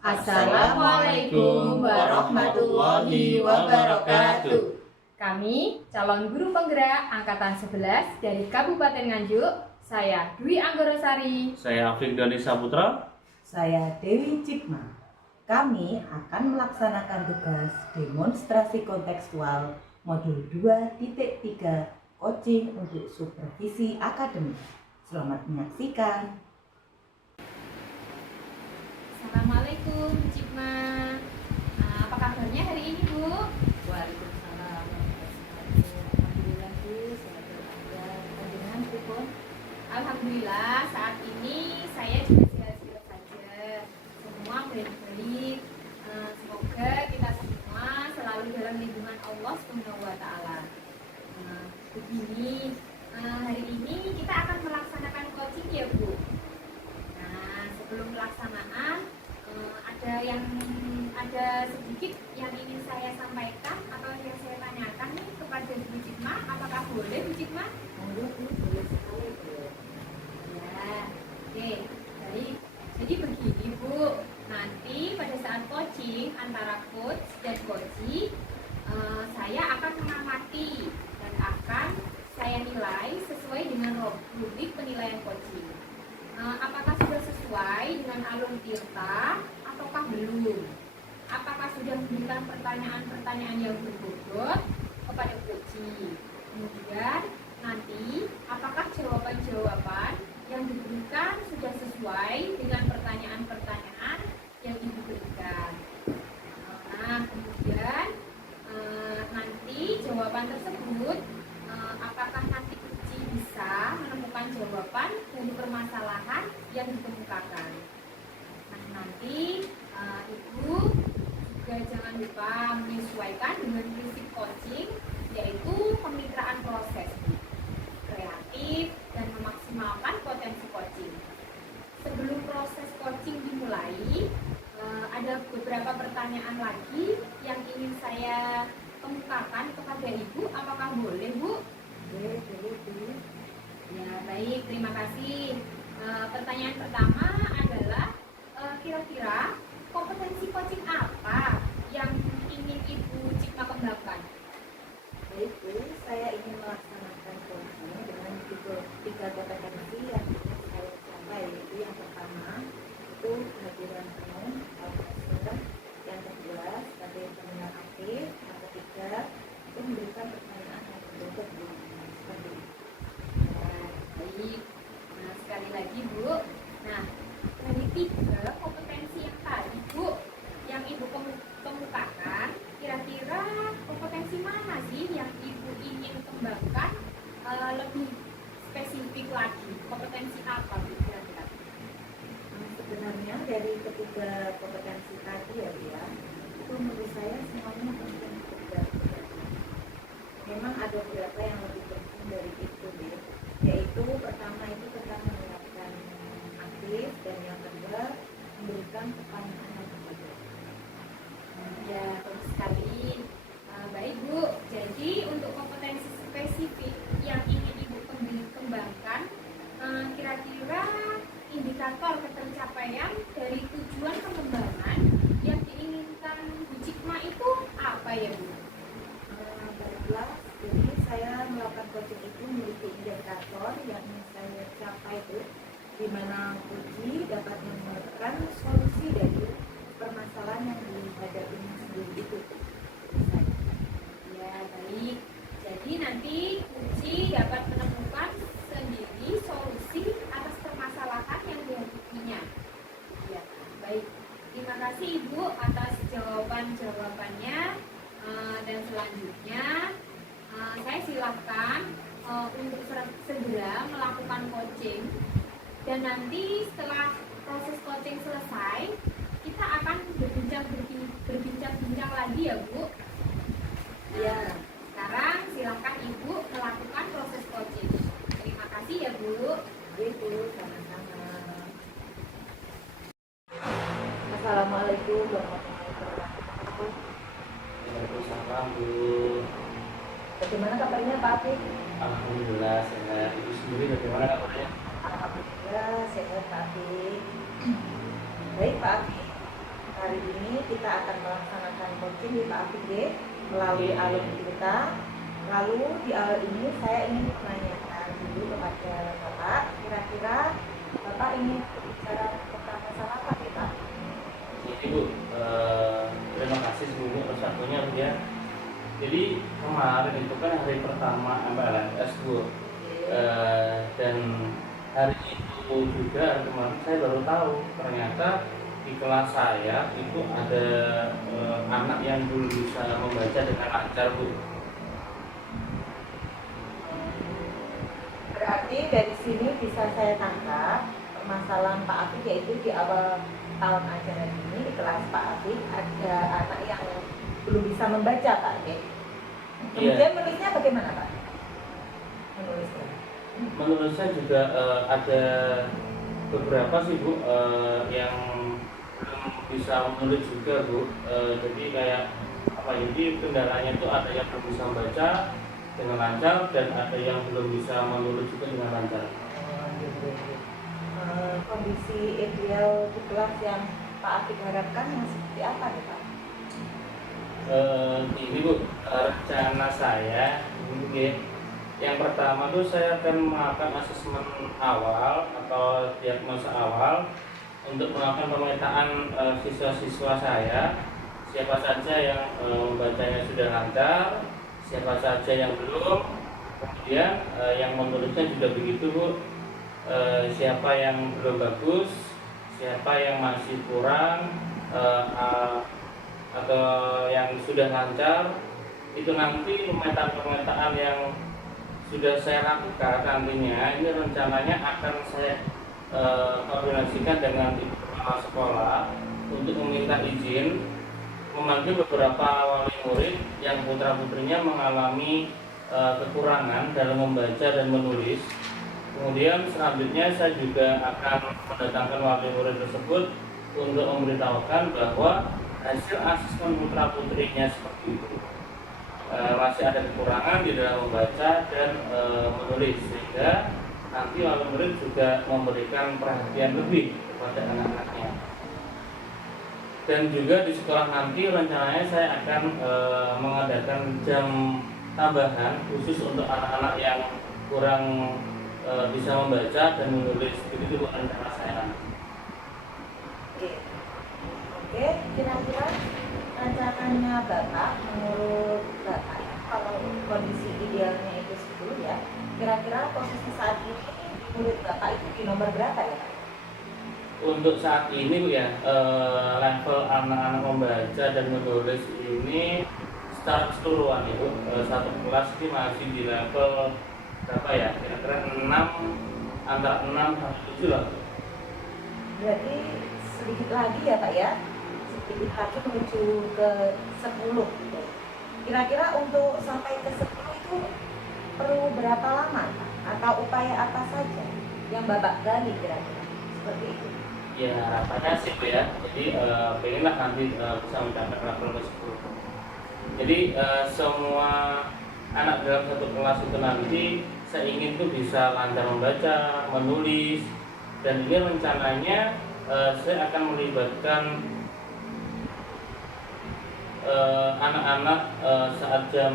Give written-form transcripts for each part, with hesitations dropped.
Assalamualaikum warahmatullahi wabarakatuh. Kami calon guru penggerak angkatan 11 dari Kabupaten Nganjuk. Saya Dwi Anggorosari. Saya Afrik Doni Saputra. Saya Dewi Cikma. Kami akan melaksanakan tugas demonstrasi kontekstual modul 2.3 coaching untuk supervisi akademik. Selamat menyaksikan. Assalamualaikum Bu Cikma. Apa kabarnya hari ini Bu? Waalaikumsalam. Alhamdulillah Bu, sehat walafiat. Panjenengan pripun? Alhamdulillah saat ini saya juga sehat-sehat saja. Semua baik-baik. Semoga kita semua selalu dalam lindungan Allah Subhanahu wa taala. Begini, hari ini kita akan melaksanakan coaching ya Bu. Sebelum pelaksanaan ada sedikit yang ingin saya sampaikan atau yang saya tanyakan nih kepada Bu Cikma. Apakah boleh Bu Cikma? Boleh sekali Bu. Ya, oke. Jadi begini Bu, nanti pada saat coaching antara coach dan coachee, saya akan mengamati dan akan saya nilai sesuai dengan rubrik penilaian coaching. Apakah sudah sesuai dengan alur tirta ataukah belum? Apakah sudah memberikan pertanyaan-pertanyaan yang berbobot kepada coachee? Kemudian nanti apakah jawaban-jawaban yang diberikan sudah sesuai dengan pertanyaan-pertanyaan yang Ibu berikan? Kemudian nanti jawaban tersebut apakah nanti coachee bisa menemukan jawaban dari permasalahan yang dikemukakan. Nanti Ibu juga jangan lupa menyesuaikan dengan prinsip coaching, yaitu kemitraan proses, kreatif, dan memaksimalkan potensi coaching. Sebelum proses coaching dimulai, ada beberapa pertanyaan lagi yang ingin saya kemukakan kepada Ibu. Apakah boleh Bu? Boleh Bu. Ya baik, terima kasih. Pertanyaan pertama adalah kira-kira kompetensi coaching apa yang ingin Ibu Cikma kembangkan? Baik Bu, saya ingin melaksanakan coaching dengan tiga kompetensi yang ingin saya capai, yaitu yang pertama itu kehadiran penuh autisme, yang kedua sebagai pendengar aktif, yang ketiga itu memberikan pertanyaan yang berbobot Bu. Seperti itu. Baik. Sekali lagi Bu. Dari tiga kompetensi yang tadi Bu, yang Ibu kemukakan, kira-kira kompetensi mana sih yang Ibu ingin kembangkan lebih spesifik lagi? Kompetensi apa Bu kira-kira? Sebenarnya dari ketiga kompetensi tadi ya Bu ya, itu menurut saya semuanya penting juga. Memang ada beberapa yang lebih penting dari itu Bu, yaitu pertama itu tentang menyiapkan aktif, dan yang kedua memberikan pertanyaan yang berbobot. Ya, bagus sekali. Baik Bu, jadi untuk kompetensi spesifik yang ingin Ibu kembangkan, kira-kira indikator ketercapaian dari tujuan pengembangan yang diinginkan Bu Cikma itu apa ya Bu? Baiklah, jadi saya melakukan coaching itu memiliki indikator yang ingin saya capai itu, di mana coachee dapat menemukan solusi dari permasalahan yang dihadapi sendiri itu. Ya baik, jadi nanti coachee dapat menemukan sendiri solusi atas permasalahan yang dihadapinya. Ya baik, terima kasih Ibu atas jawabannya. Dan selanjutnya saya silakan untuk segera melakukan coaching, dan nanti setelah proses coaching selesai kita akan berbincang lagi ya Bu. Ya. Sekarang silakan Ibu melakukan proses coaching. Terima kasih ya Bu. Baik Bu, sama-sama. Assalamualaikum warahmatullahi wabarakatuh. Waalaikumsalam Bu. Bagaimana kabarnya Pak Afif? Alhamdulillah sehat. Ibu sendiri bagaimana kabarnya? Alhamdulillah sehat Pak Afif. Baik Pak Afif, hari ini kita akan melaksanakan coaching di Pak Afid melalui alumni kita. Lalu di awal ini saya ingin menanyakan dulu kepada Bapak, kira-kira Bapak ingin berbicara tentang masalah apa nih Pak? Jadi Bu, terima kasih sebelumnya atas waktunya Bu ya. Jadi kemarin itu kan hari pertama MPLS Bu, dan hari itu juga kemarin saya baru tahu ternyata di kelas saya itu ada anak yang belum bisa membaca dengan lancar Bu. Berarti dari sini bisa saya tangkap permasalahan Pak Afid yaitu di awal tahun ajaran ini di kelas Pak Afid ada anak yang belum bisa membaca Pak ya. Kemudian menulisnya bagaimana Pak? Menulisnya? Menurut saya juga ada beberapa sih Bu yang belum bisa menulis juga Bu. Jadi kayak apa? Jadi kendalanya itu ada yang belum bisa membaca dengan lancar dan ada yang belum bisa menulis juga dengan lancar. Kondisi ideal di kelas yang Pak Afid harapkan yang seperti apa nih Pak? Ini Bu, rencana saya mungkin yang pertama tuh saya akan melakukan asesmen awal atau diagnosa awal untuk melakukan pemetaan siswa-siswa saya, siapa saja yang membacanya sudah lancar, siapa saja yang belum, kemudian yang menulisnya juga begitu Bu, siapa yang belum bagus, siapa yang masih kurang, atau yang sudah lancar. Itu nanti pemetaan yang sudah saya lakukan nantinya ini rencananya akan saya koordinasikan dengan ibu kepala sekolah untuk meminta izin memanggil beberapa wali murid yang putra putrinya mengalami kekurangan dalam membaca dan menulis. Kemudian selanjutnya saya juga akan mendatangkan wali murid tersebut untuk memberitahukan bahwa hasil asesmen putra putrinya seperti itu, masih ada kekurangan di dalam membaca dan menulis, sehingga nanti wali murid juga memberikan perhatian lebih kepada anak-anaknya. Dan juga di sekolah nanti rencananya saya akan mengadakan jam tambahan khusus untuk anak-anak yang kurang bisa membaca dan menulis. Begitu rencana saya. Oke, kira-kira rancangannya Bapak menurut Bapak ya, kalau kondisi idealnya itu 10 ya, kira-kira posisi saat ini murid Bapak itu di nomor berapa ya Pak? Untuk saat ini Bu ya, level anak-anak membaca dan menulis ini secara keseluruhan itu satu kelas ini masih di level berapa ya? Kira-kira 6, antara 6 sampai 7 lah. Berarti sedikit lagi ya Pak ya, sedikit lagi menuju ke 10 gitu. Kira-kira untuk sampai ke 10 itu perlu berapa lama Pak? Atau upaya apa saja yang Bapak gali kira-kira seperti itu? Ya harapannya sih Bu ya, jadi pengenlah nanti bisa mencapai level ke 10. Jadi semua anak dalam satu kelas itu nanti saya ingin tuh bisa lancar membaca, menulis, dan ini rencananya saya akan melibatkan anak-anak saat jam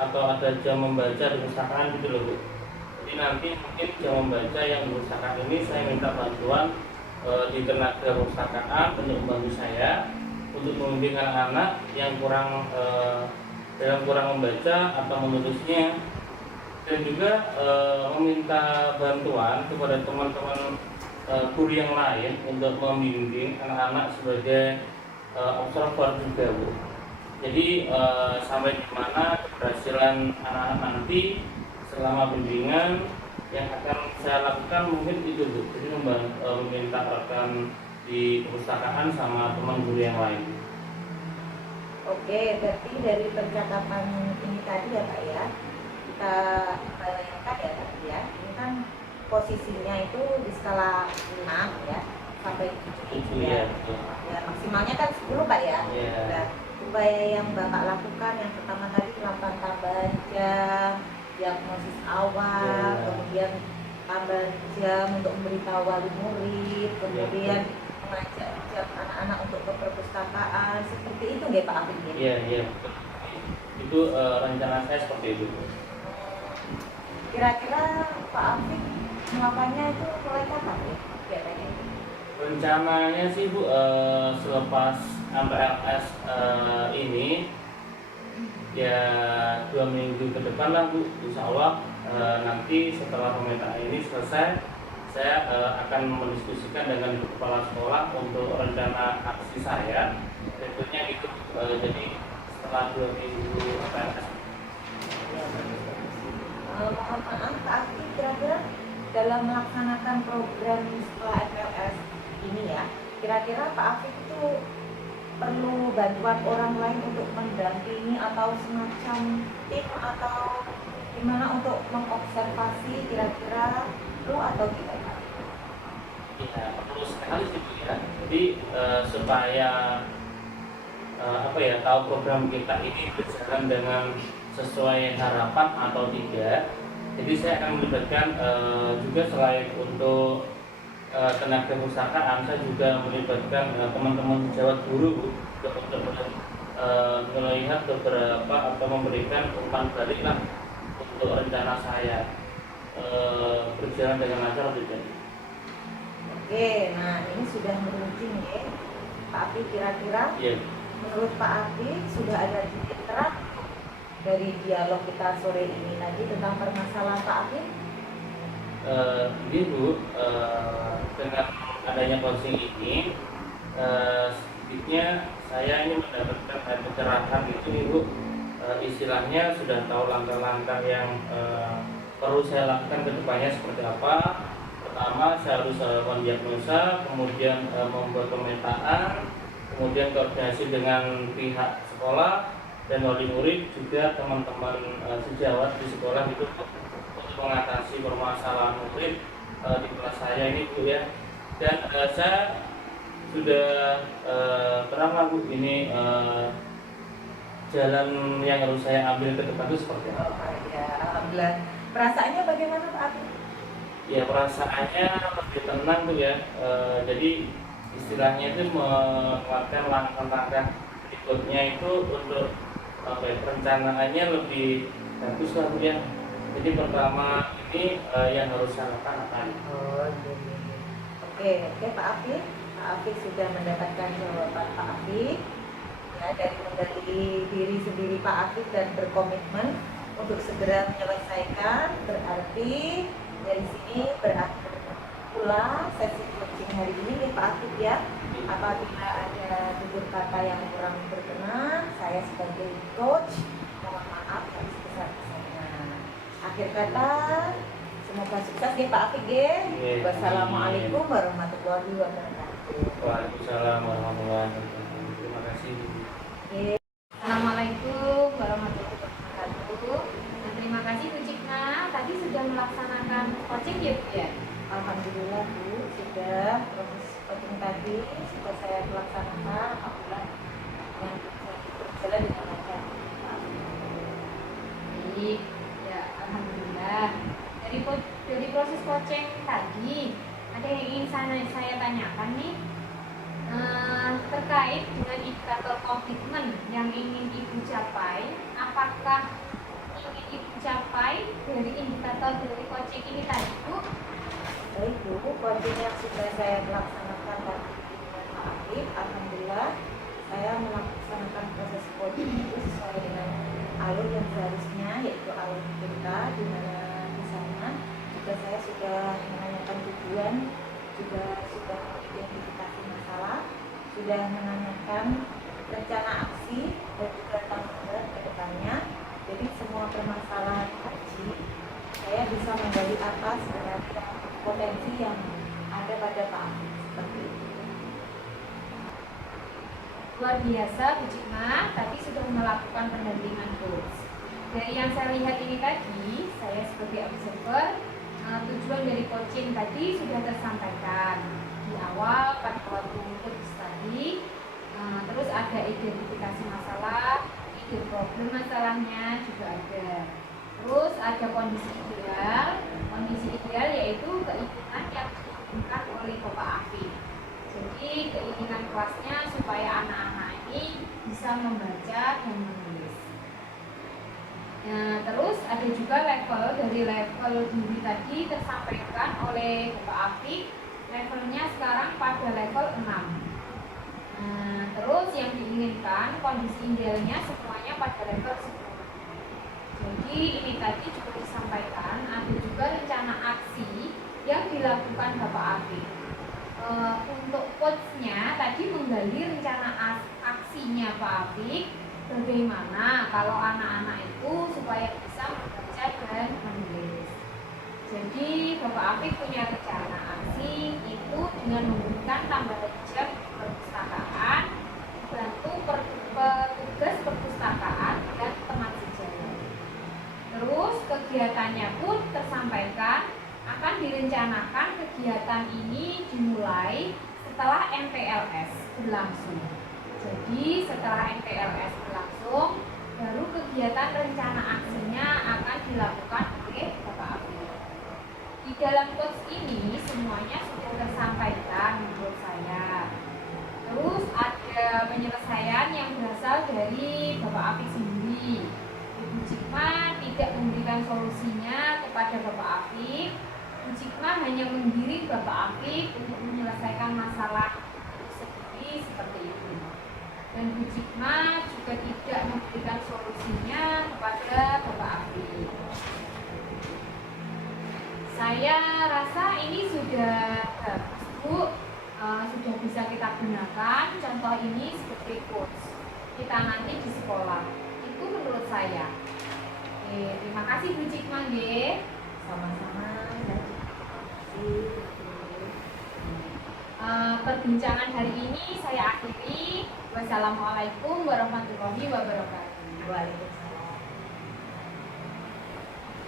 atau ada jam membaca di perpustakaan gitu loh Bu. Jadi nanti mungkin jam membaca yang di perpustakaan ini saya minta bantuan di tenaga perpustakaan untuk membantu saya untuk membimbing anak-anak yang kurang membaca atau menulisnya, dan juga meminta bantuan kepada teman-teman guru yang lain untuk membimbing anak-anak sebagai observer juga Bu. Jadi sampai di mana keberhasilan anak-anak nanti selama bimbingan yang akan saya lakukan mungkin itu Bu. Jadi meminta rekan di perpustakaan sama teman guru yang lain. Oke, berarti dari percakapan ini tadi ya Pak ya, kita bayangkan ya tadi ya, ini kan posisinya itu di skala 6 ya sampai 7 ya. Ya maksimalnya kan 10 Pak ya. Nah, upaya yang Bapak lakukan yang pertama tadi melakukan tambahan jam, diagnosis awal, kemudian tambah jam untuk memberitahu wali murid, kemudian mengajak anak-anak untuk ke perpustakaan seperti itu nggih Pak Afif? Iya, iya. Itu rencana saya seperti itu. Kira-kira Pak Afif melakukannya itu mulai kapan ya? Kegiatannya itu? Rencananya sih Bu, selepas MPLS ini ya 2 minggu ke depan lah Bu, insya Allah nanti setelah pemetaan ini selesai, saya akan mendiskusikan dengan kepala sekolah untuk rencana aksi saya. Tentunya itu jadi setelah 2 minggu MPLS. Mohon maaf Pak Afif, kira-kira dalam melaksanakan program sekolah FLS ini ya, kira-kira Pak Afif itu perlu bantuan orang lain untuk mendampingi atau semacam tim atau gimana untuk mengobservasi kira-kira perlu atau tidak? Ya, perlu sekali sih Bu ya. Jadi supaya tahu program kita ini berjalan dengan sesuai harapan atau tidak. Jadi saya akan melibatkan juga selain untuk tenaga perpustakaan, saya juga melibatkan teman-teman sejawat guru untuk melihat beberapa atau memberikan umpan balik lah untuk rencana saya berjalan dengan lancar atau tidak. Oke, nah ini sudah meruncing ya Pak Afif, kira-kira menurut Pak Afif sudah ada titik terang dari dialog kita sore ini tadi tentang permasalahan Pak Afif? Ini Bu, dengan adanya coaching ini sedikitnya saya ini mendapatkan pencerahan itu nih Bu, istilahnya sudah tahu langkah-langkah yang perlu saya lakukan ke depannya seperti apa. Pertama saya harus mendiagnosa, kemudian membuat pemetaan, kemudian koordinasi dengan pihak sekolah dan wali murid juga teman-teman sejawat di sekolah itu mengatasi permasalahan murid di kelas saya ini Bu ya. Dan saya sudah terang Bu ini jalan yang harus saya ambil ke depan itu seperti apa. Ya, alhamdulillah. Perasaannya bagaimana Pak Afif? Ya perasaannya lebih tenang tuh ya. Jadi istilahnya itu menguatkan langkah-langkah berikutnya itu untuk perencanaannya lebih bagus lah Bu ya. Jadi pertama ini yang harus saya lakukan apa? Oke Pak Afif. Pak Afif sudah mendapatkan jawaban Pak Afif ya, dari menggali diri sendiri Pak Afif dan berkomitmen untuk segera menyelesaikan. Berarti dari sini berakhir pula sesi coaching hari ini ya Pak Afif ya. Apabila ada tutur kata yang kurang berkenan, saya sebagai coach mohon maaf yang sebesar-besarnya. Akhir kata, semoga sukses ya Pak Afif ya. Wassalamualaikum warahmatullahi wabarakatuh. Waalaikumsalam warahmatullahi wabarakatuh. Terima kasih. Assalamualaikum warahmatullahi wabarakatuh. Nah, terima kasih Bu Cikna. Tadi sudah melaksanakan coaching ya Bu ya? Alhamdulillah Bu, sudah proses coaching tadi sudah saya laksanakan. Alhamdulillah yang berjalan dengan lancar. Baik, ya alhamdulillah. Dari proses coaching tadi ada yang ingin saya tanyakan nih terkait dengan indikator komitmen yang ingin Ibu capai. Apakah ingin Ibu capai dari indikator dari coaching ini tadi Bu? Baik Bu, coaching yang sudah saya laksanakan tadi dengan Pak Afif, alhamdulillah saya melaksanakan proses coaching itu sesuai dengan alur yang seharusnya, yaitu alur kita, di mana di sana juga saya sudah menanyakan tujuan, juga sudah mengidentifikasi masalah, sudah menanyakan rencana aksi dan juga tanggung jawab ke depannya. Jadi semua permasalahan haji saya bisa menggali atas dari potensi yang ada pada Pak Afif seperti itu. Luar biasa Bu Cikna, tadi sudah melakukan pendampingan coach. Dari yang saya lihat ini tadi, saya sebagai observer, tujuan dari coaching tadi sudah tersampaikan di awal pada waktu coach tadi. Terus ada identifikasi masalah, ide problem masalahnya juga ada. Terus ada kondisi ideal yaitu keinginan yang diinginkan oleh Bapak Afif. Jadi ada juga level, dari level diri tadi tersampaikan oleh Bapak Afif, levelnya sekarang pada level 6. Nah, terus yang diinginkan kondisi idealnya semuanya pada level 10. Jadi ini tadi juga disampaikan ada juga rencana aksi yang dilakukan Bapak Afif. Untuk quotes-nya tadi menggali rencana aksinya Pak Afif, bagaimana kalau anak-anak itu supaya bisa membaca dan menulis. Jadi Bapak Afif punya rencana aksi itu dengan memberikan tambahan jam perpustakaan, bantu petugas perpustakaan dan teman sejalan. Terus kegiatannya pun tersampaikan akan direncanakan kegiatan ini dimulai setelah MPLS berlangsung. Jadi setelah MPLS berlangsung, baru kegiatan rencana aksinya akan dilakukan oleh Bapak Afif. Di dalam quotes ini semuanya sudah tersampaikan menurut saya. Terus ada penyelesaian yang berasal dari Bapak Afif sendiri. Ibu Cikma tidak memberikan solusinya kepada Bapak Afif. Ibu Cikma hanya menggiring Bapak Afif untuk menyelesaikan masalah sendiri seperti itu. Dan Bu Cikma juga tidak memberikan solusinya kepada Bapak Afif. Saya rasa ini sudah bagus Bu, sudah bisa kita gunakan. Contoh ini seperti quotes kita nanti di sekolah. Itu menurut saya. Oke, terima kasih Bu Cikma nggih. Sama-sama. Terima kasih. Perbincangan hari ini saya akhiri. Wassalamualaikum warahmatullahi wabarakatuh. Waalaikumsalam.